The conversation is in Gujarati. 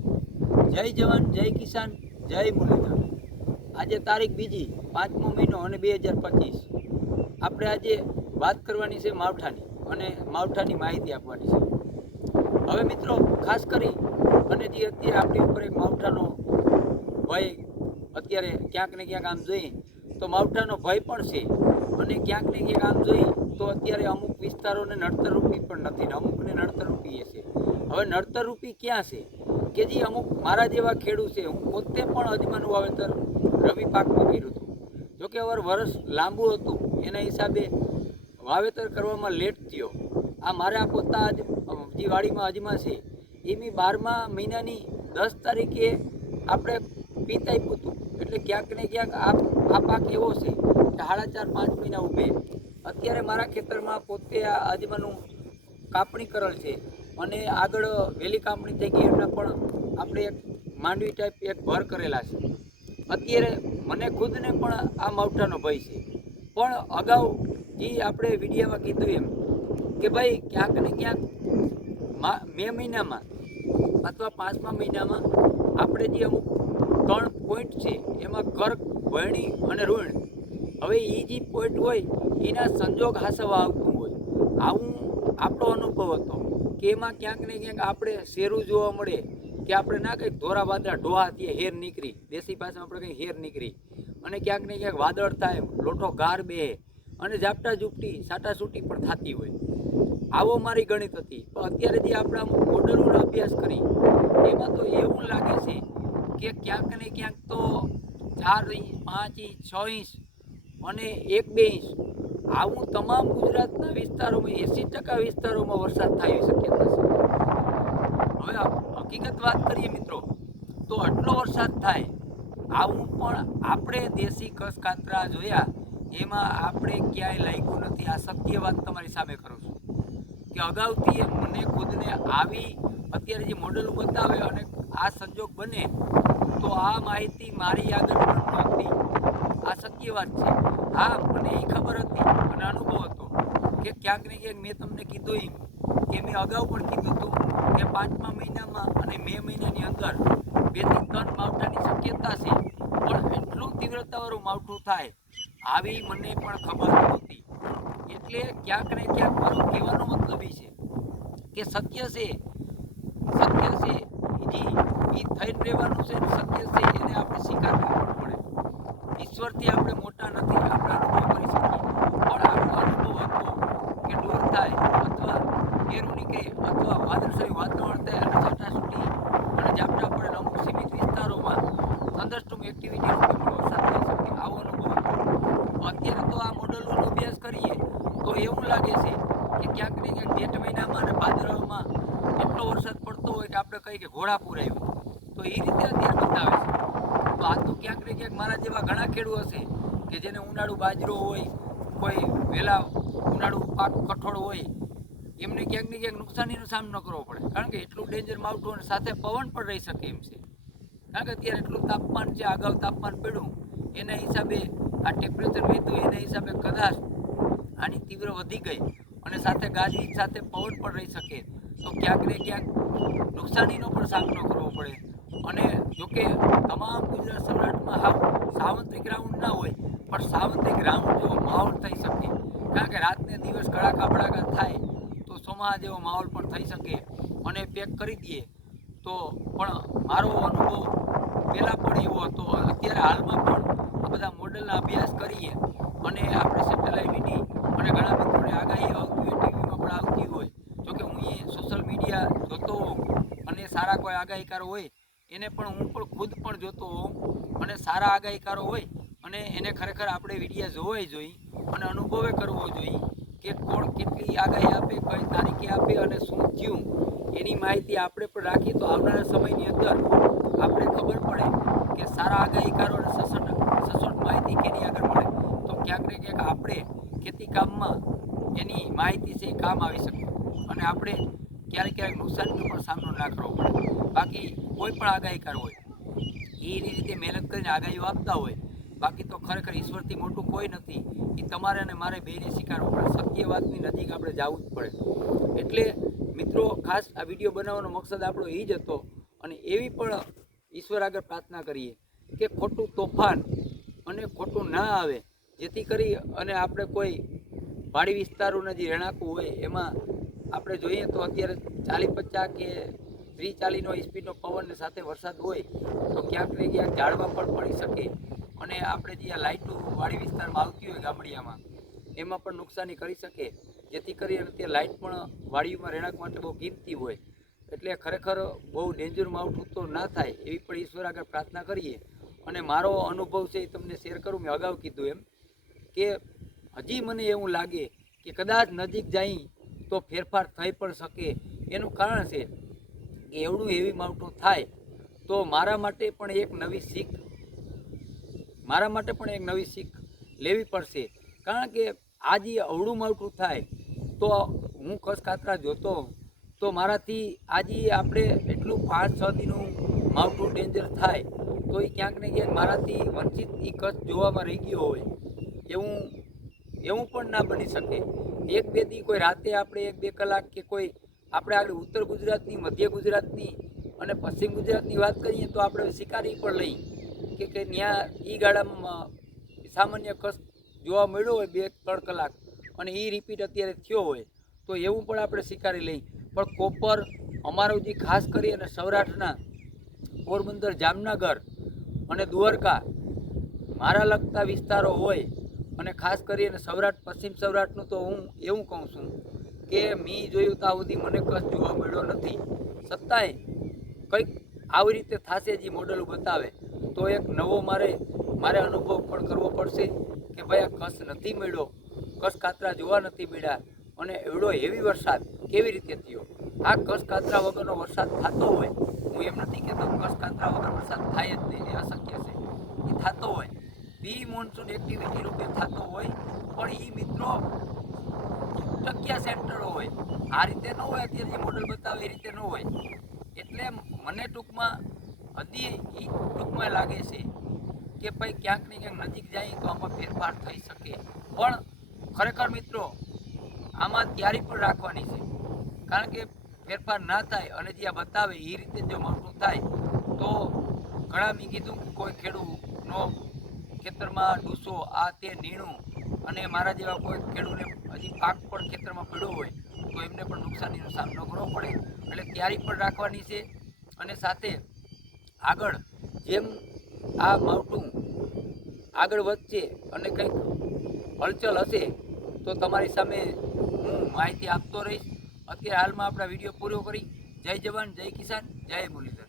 જય જવાન, જય કિસાન, જય મુરલીધર. આજે તારીખ બીજી, પાંચમો મહિનો અને બે હજાર પચીસ. આપણે આજે વાત કરવાની છે માવઠાની અને માવઠાની માહિતી આપવાની છે. હવે મિત્રો, ખાસ કરી અને જે અત્યારે આપણી ઉપર એક માવઠાનો ભય અત્યારે ક્યાંક ને ક્યાંક આમ જોઈએ, તો માવઠાનો ભય પણ છે. અને ક્યાંક ને ક્યાંક આમ જોઈએ, તો અત્યારે અમુક વિસ્તારોને નડતરરૂપી પણ નથી ને અમુકને નડતરરૂપી છે. હવે નડતરરૂપી ક્યાં છે? કે જે અમુક મારા જેવા ખેડૂત છે, હું પોતે પણ અજમાનું વાવેતર રવિ પાકમાં કર્યું હતું. જોકે હવે વર્ષ લાંબુ હતું, એના હિસાબે વાવેતર કરવામાં લેટ થયો. આ મારે પોતા જ જે અજમા છે એ બારમા મહિનાની દસ તારીખે આપણે પિત આપ્યું હતું. એટલે ક્યાંક ને ક્યાંક આ આ પાક એવો છે કે સાડા ચાર, પાંચ મહિના ઊભે. અત્યારે મારા ખેતરમાં પોતે આ અજમાનું કાપણી કરેલ છે. અને આગળ વેલી કામણી થઈ એમને પણ આપણે એક માંડવી ટાઈપ એક ભર કરેલા છે. અત્યારે મને ખુદને પણ આ માવઠાનો ભય છે. પણ અગાઉ જે આપણે વિડીયામાં કીધું એમ કે ભાઈ ક્યાંક ને ક્યાંક મે મહિનામાં અથવા પાંચમા મહિનામાં આપણે જે અમુક ત્રણ પોઈન્ટ છે, એમાં કર્ક વહેણી અને ઋણ, હવે એ જે પોઈન્ટ હોય, એના સંજોગ હાસવા આવતું હોય. આવું આપણો અનુભવ હતો. કે એમાં ક્યાંક ને ક્યાંક આપણે શેરું જોવા મળે કે આપણે ના કંઈક ધોરા વાદળા ઢોહા થઈએ હેર નીકળી. દેશી ભાષામાં આપણે કંઈક હેર નીકળી. અને ક્યાંક ને ક્યાંક વાદળ થાય લોટો ગાર બે અને ઝાપટા ઝૂપટી સાટા સૂટી પણ થતી હોય. આવો મારી ગણિત હતી. પણ અત્યારે જે આપણે મોડલોનો અભ્યાસ કરી, એમાં તો એવું લાગે છે કે ક્યાંક ને ક્યાંક તો ચાર ઇંચ, પાંચ ઇંચ, છ ઇંચ અને એક બે ઇંચ આવું તમામ ગુજરાતના વિસ્તારોમાં, એંસી ટકા વિસ્તારોમાં વરસાદ થાય એવી શક્યતા છે. હવે હકીકત વાત કરીએ મિત્રો, તો આટલો વરસાદ થાય, આવું પણ આપણે દેશી કસ કાતરા જોયા, એમાં આપણે ક્યાંય લાગ્યું નથી. આ સત્ય વાત તમારી સામે કરું છું કે અગાઉથી મને ખુદને આવી અત્યારે જે મોડેલો બતાવે અને આ સંજોગ બને, તો આ માહિતી મારી આગળ પણ આ સત્ય વાત છે. હા, મને એ ખબર હતી, મને અનુભવ હતો કે ક્યાંક ને ક્યાંક મેં તમને કીધું એમ કે મેં અગાઉ પણ કીધું હતું કે પાંચમા મહિનામાં અને મે મહિનાની અંદર બેથી ત્રણ માવઠાની શક્યતા છે, પણ એટલું તીવ્રતાવાળું માવઠું થાય, આવી મને પણ ખબર નહોતી. એટલે ક્યાંક ને ક્યાંક મારો કહેવાનો મતલબ એ છે કે સત્ય છે સત્ય છે, જી એ થઈ રહેવાનું છે સત્ય છે એને આપણે સ્વીકાર કરવું પડે. ઈશ્વરથી આપણે મોટા નથી આપણે અનુભવ કરી શકીએ પણ આપણો અનુભવ હતો કે દૂર થાય અથવા ઘેરું નીકળે અથવા વાદળછાયું વાતાવરણ થાય અને છાટાછૂટી અને ઝાપટા પડે અમુક સીમિત વિસ્તારોમાં થંડરસ્ટોમ એક્ટિવિટી આવો અનુભવ અત્યારે તો આ મોડલોનો અભ્યાસ કરીએ, તો એવું લાગે છે કે ક્યાંક ને ક્યાંક જેઠ મહિનામાં અને ભાદરવામાં એટલો વરસાદ પડતો હોય કે આપણે કહીએ કે ઘોડા પૂરાયું તો એ રીતે અત્યારે બતાવે છે. તો આ તો ક્યાંક ને ક્યાંક મારા જેવા ઘણા ખેડૂત હશે કે જેને ઉનાળુ બાજરો હોય, કોઈ વહેલા ઉનાળુ પાક કઠોળ હોય, એમને ક્યાંક ને ક્યાંક નુકસાનીનો સામનો કરવો પડે. કારણ કે એટલું ડેન્જર માવઠું અને સાથે પવન પણ રહી શકે એમ છે. કારણ કે અત્યારે એટલું તાપમાન છે, આગળ તાપમાન પડ્યું, એના હિસાબે આ ટેમ્પરેચર વધ્યું, એના હિસાબે કદાચ આની તીવ્ર વધી ગઈ અને સાથે ગાજવીજ સાથે પવન પણ રહી શકે. તો ક્યાંક ને ક્યાંક નુકસાનીનો પણ સામનો કરવો પડે. અને જોકે તમામ ગુજરાત સમ્રાટમાં હાવ સાવંત્રિક ગ્રાઉન્ડ ના હોય, પણ સાવંત્રિક ગ્રાઉન્ડ જેવો માહોલ થઈ શકે. કારણ કે રાતને દિવસ કડાકા ભડાકા થાય, તો સોમા જેવો માહોલ પણ થઈ શકે. અને પેક કરી દઈએ. તો પણ મારો અનુભવ પહેલાં પણ એવો હતો. અત્યારે હાલમાં પણ બધા મોડલના અભ્યાસ કરીએ અને આપણે સેટેલાઇટની અને ઘણા મિત્રોને આગાહી આવતી હોય, ટીવીમાં પણ આવતી હોય. જોકે હું એ સોશિયલ મીડિયા જોતો હોઉં અને સારા કોઈ આગાહીકારો હોય, એને પણ હું પણ ખુદ પણ જોતો હોઉં અને સારા આગાહીકારો હોય અને એને ખરેખર આપણે વિડીયા જોવાય જોઈએ અને અનુભવે કરવો જોઈએ કે કોણ કેટલી આગાહી આપે, કઈ તારીખે આપે અને શું થયું. એની માહિતી આપણે પણ રાખીએ તો આવનારા સમયની અંદર આપણે ખબર કે સારા આગાહીકારો અને સચોટ સચોટ માહિતી કેની આગળ મળે? તો ક્યાંક ને ક્યાંક આપણે ખેતી કામમાં એની માહિતી છે એ કામ આવી શકે. અને આપણે ક્યારેક ક્યારેક નુકસાનનો પણ સામનો ના કરવો પડે. બાકી કોઈ પણ આગાહીકાર હોય, એ રીતે મહેનત કરીને આગાહીઓ આપતા હોય, બાકી તો ખરેખર ઈશ્વરથી મોટું કોઈ નથી. એ તમારે અને મારે બેને સ્વીકારવું પડે. સત્ય વાતની નજીક આપણે જવું જ પડે. એટલે મિત્રો, ખાસ આ વીડિયો બનાવવાનો મકસદ આપણો એ જ હતો. અને એવી પણ ઈશ્વર આગળ પ્રાર્થના કરીએ. કે ખોટું તોફાન અને ખોટું ના આવે, જેથી કરી અને આપણે કોઈ પહાડી વિસ્તારોને જે રહેણાંકું હોય, એમાં આપણે જોઈએ તો અત્યારે ચાલી પચાસ કે ત્રીસ ચાલીનો સ્પીડનો પવન સાથે વરસાદ હોય, તો ક્યાંક ને ક્યાંક ઝાડવા પણ પડી શકે. અને આપણે જે આ લાઇટો વાડી વિસ્તારમાં આવતી હોય ગામડિયામાં, એમાં પણ નુકસાની કરી શકે. જેથી કરી અને તે લાઇટ પણ વાડીઓમાં રહેણાંક માટે બહુ કિંમતી હોય. એટલે ખરેખર બહુ ડેન્જર માવઠું તો ના થાય, એવી પણ ઈશ્વર આગળ પ્રાર્થના કરીએ. અને મારો અનુભવ છે એ તમને શેર કરું, મેં અગાઉ કીધું એમ, કે હજી મને એવું લાગે કે કદાચ નજીક જાય તો ફેરફાર થઈ પણ શકે. એનું કારણ છે કે એવડું હેવી માવઠું થાય તો મારા માટે પણ એક નવી શીખ, મારા માટે પણ એક નવી શીખ લેવી પડશે. કારણ કે આજે અવળું માવઠું થાય તો હું ખસખાતરા જોતો તો મારાથી આજે આપણે એટલું પાંચ છ દિનનું માવઠું ડેન્જર થાય. તો એ ક્યાંક ને ક્યાંક મારાથી વંચિત એ કચ્છ જોવામાં રહી ગયો હોય, એવું એવું પણ ના બની શકે. એક બે દી કોઈ રાતે આપણે એક બે કલાક કે કોઈ, આપણે આગળ ઉત્તર ગુજરાતની, મધ્ય ગુજરાતની અને પશ્ચિમ ગુજરાતની વાત કરીએ તો આપણે શિકારી પણ લઈ. કે કે ત્યાં એ ગાળામાં સામાન્ય કસ જોવા મળ્યો હોય બે, ત્રણ કલાક અને એ રિપીટ અત્યારે થયો હોય, તો એવું પણ આપણે સ્વીકારી લઈ. પણ કોપર અમારો જે ખાસ કરી અને સૌરાષ્ટ્રના પોરબંદર જામનગર અને દ્વારકા મારા લગતા વિસ્તારો હોય અને ખાસ કરીને સૌરાષ્ટ્ર, પશ્ચિમ સૌરાષ્ટ્રનું તો હું એવું કહું છું કે મેં જોયું ત્યાં સુધી મને કશ જોવા મળ્યો નથી. છતાંય કંઈક આવી રીતે થશે જે મોડલ બતાવે, તો એક નવો મારે મારે અનુભવ પણ કરવો પડશે કે ભાઈ આ કશ નથી મળ્યો, કશ કાતરા જોવા નથી મળ્યા અને એવડો હેવી વરસાદ કેવી રીતે થયો? આ કસકાતરા કાતરા વગરનો વરસાદ થતો હોય, હું એમ નથી કહેતો કસકાતરા વગર વરસાદ થાય જ નહીં, એ અશક્ય છે. એ થતો હોય, બી મોન્સૂન એક્ટિવિટી રૂપે થતો હોય, પણ એ મિત્રો ટકિયા સેન્ટરો હોય, આ રીતે ન હોય, અત્યારે જે મોડલ બતાવે એ રીતે ન હોય. એટલે મને ટૂંકમાં, હજી એ ટૂંકમાં લાગે છે કે ભાઈ ક્યાંક ને ક્યાંક નજીક જાય, તો આમાં ફેરફાર થઈ શકે. પણ ખરેખર મિત્રો, આમાં તૈયારી પણ રાખવાની છે. કારણ કે ફેરફાર ના થાય અને જે આ બતાવે એ રીતે જો મોટું થાય, તો ઘણા મેં કીધું કે કોઈ ખેડૂતનો ખેતરમાં ડૂસો, આ તે નીણું અને મારા જેવા કોઈ ખેડૂતને હજી પાક પણ ખેતરમાં પડ્યો હોય, તો એમને પણ નુકસાનીનો સામનો કરવો પડે. એટલે તૈયારી પણ રાખવાની છે અને સાથે આગળ જેમ આ માવઠું આગળ વધશે અને કંઈક હલચલ હશે, તો તમારી સામે હું માહિતી આપતો રહીશ. અત્યારે હાલમાં આપણા વીડિયો પૂરો કરી. જય જવાન જય કિસાન જય મુરલી